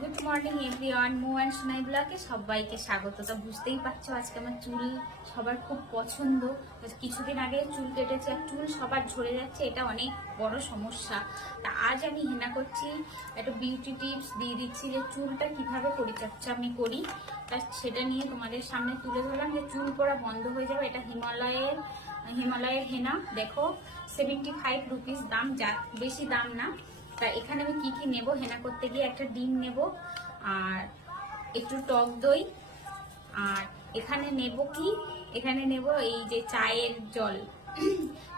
Good morning everyone, Mo and Sonai ব্লগে সবাইকে স্বাগত। তা বুঝতেই পারছো আজকে আমার চুল সবার খুব পছন্দ। কিছুদিন আগে চুল কেটেছে আর চুল সবার ঝরে যাচ্ছে, এটা অনেক বড় সমস্যা। তা আজ আমি হেনা করছি, একটা বিউটি টিপস দিয়ে দিচ্ছি যে চুলটা কিভাবে পরিচর্যা আমি করি, তা সেটা নিয়ে তোমাদের সামনে তুলে ধরলাম যে চুল পড়া বন্ধ হয়ে যাবে। এটা হিমালয়ের হেনা, দেখো 75 রুপিস দাম, যা বেশি দাম না। তা এখানে আমি কি কি নেব হেনা করতে গিয়ে, একটা ডিম নেব আর একটু টক দই, আর এখানে নেব এই যে চায়ের জল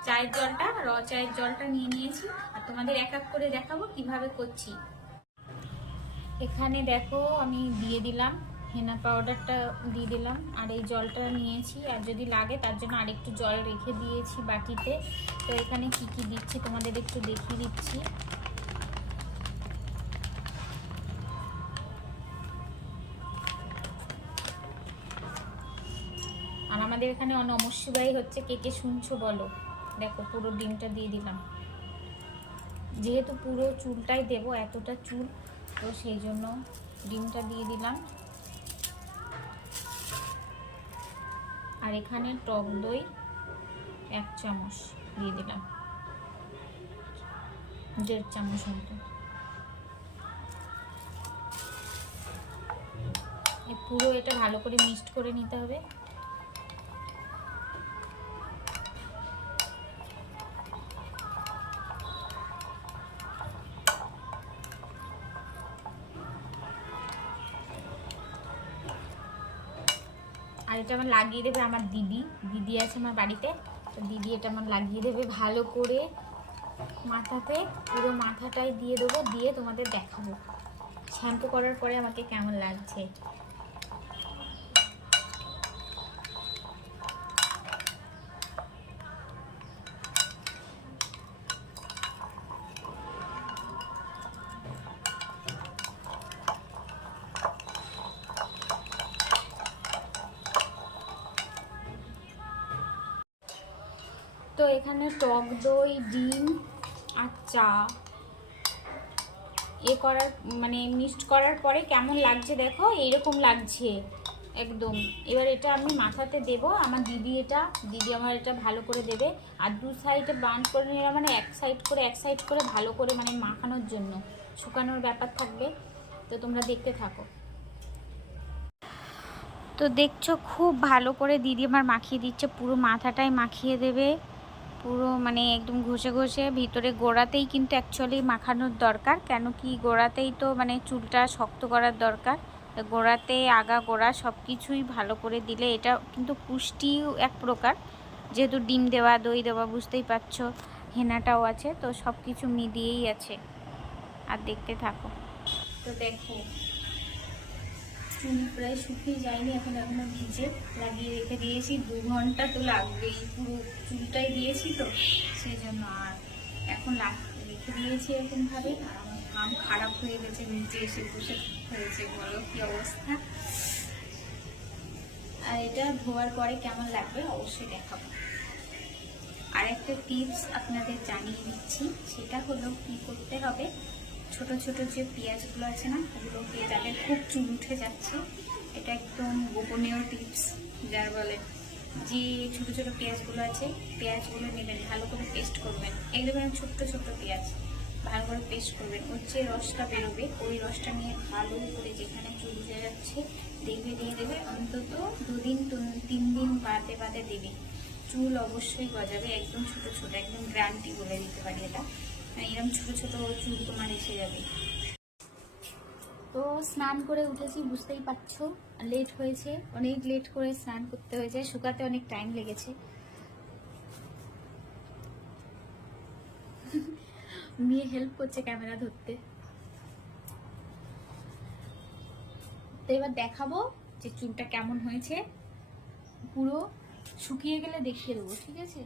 চায়ের জলটা, চায়ের জলটা নিয়ে নিয়েছি। আর তোমাদের এক এক করে দেখাবো কিভাবে করছি। এখানে দেখো আমি দিয়ে দিলাম হেনা পাউডারটা, দিয়ে দিলাম আর এই জলটা নিয়েছি, আর যদি লাগে তার জন্য আরেকটু জল রেখে দিয়েছি বাটিতে। তো এখানে কি কি দিচ্ছি তোমাদের একটু দেখিয়ে দিচ্ছি। আর আমাদের এখানে নমঃ শিবায় হচ্ছে, কে কে শুনছো বলো। দেখো পুরো ডিমটা দিয়ে দিলাম, যেহেতু পুরো চুলটাই দেব, এতটা চুল, তো সেই জন্য ডিমটা দিয়ে দিলাম। আর এখানে টক দই 1 চামচ দিয়ে দিলাম, 1.5 চামচ মতো। পুরো এটা ভালো করে মিক্সড করে নিতে হবে। আর এটা আমার লাগিয়ে দেবে আমার দিদি আছে আমার বাড়িতে, তো দিদি এটা আমার লাগিয়ে দেবে ভালো করে মাথাতে, পুরো মাথাটাই দিয়ে দেবো, দিয়ে তোমাদের দেখাবো শ্যাম্পু করার পরে আমাকে কেমন লাগছে। তো এখানে টক দই, ডিম আর চা মিক্সড করার পরে কেমন লাগছে দেখো, এইরকম লাগছে একদম। এবার এটা আমি মাথাতে দেব, আমার দিদি আমার এটা ভালো করে দেবে। আর দু সাইডে বান্ড করে নিলাম, মানে এক সাইড করে ভালো করে মাখানোর জন্য, শুকানোর ব্যাপার থাকবে। তো তোমরা দেখতে থাকো। তো দেখছো খুব ভালো করে দিদি আমার মাখিয়ে দিচ্ছে, পুরো মাথাটাই মাখিয়ে দেবে, পুরো একদম ঘষে ঘষে ভিতরে গোড়াতেই কিন্তু অ্যাকচুয়ালি মাখানোর দরকার, কেন কি গোড়াতেই তো চুলটা শক্ত করার দরকার। গোড়াতে আগা গোড়া সব কিছুই ভালো করে দিলে এটা কিন্তু পুষ্টিও এক প্রকার, যেহেতু ডিম দেওয়া, দই দেওয়া, বুঝতেই পারছো, হেনাটাও আছে, তো সব কিছু মিলিয়েই আছে। আর দেখতে থাকো। তো দেখো চুল প্রায় শুকিয়ে যায়নি, এখনো ভিজে লাগিয়ে রেখে দিয়েছি, 2 ঘন্টা তো লাগবেই, পুরো চুলটাই দিয়েছি তো সেই জন্য। আর এখন রেখে দিয়েছি এরকমভাবে। আর আমার কাম খারাপ হয়ে গেছে, নিচে এসে বসে হয়েছে, বলো কি অবস্থা। আর এটা ধোয়ার পরে কেমন লাগবে অবশ্যই দেখাবো। আর একটা টিপস আপনাদের জানিয়ে দিচ্ছি, সেটা হলো কি করতে হবে, ছোট ছোট যে পেঁয়াজগুলো আছে না, ওগুলোকে, যাদের খুব চুল উঠে যাচ্ছে, এটা একদম গোপনীয় টিপস, যার বলে যে ছোট ছোট পেঁয়াজগুলো আছে, পেঁয়াজগুলো নেবেন, ভালো করে পেস্ট করবেন, একদম ছোট্ট ছোট্ট পেঁয়াজ ভালো করে পেস্ট করবেন। ওর যে রসটা বেরোবে, ওই রসটা নিয়ে ভালো করে যেখানে চুল উঠে যাচ্ছে দিয়ে দেবে, অন্তত 2 দিন 3 দিন বাদে বাদে দেবে, চুল অবশ্যই গজাবে। একদম ছোট ছোট, একদম গ্যারান্টি বলে দিতে পারি এটা, এরকম ছোট ছোট চুল তোমার এসে যাবে। তো স্নান করে উঠেছি, বুঝতেই পারছো লেট হয়েছে, অনেক লেট করে স্নান করতে হয়েছে, শুকাতে অনেক টাইম লেগেছে। মেয়ে হেল্প করছে ক্যামেরা ধরতে। তো এবার দেখাবো যে চুলটা কেমন হয়েছে, পুরো শুকিয়ে গেলে দেখিয়ে দেবো, ঠিক আছে।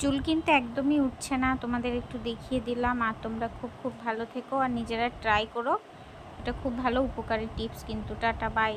চুল কিন্তু একদমই উঠছে না, তোমাদের একটু দেখিয়ে দিলাম। আর তোমরা খুব ভালো থেকো আর নিজেরা ট্রাই করো, এটা খুব ভালো উপকারী টিপস কিন্তু। Tata, by.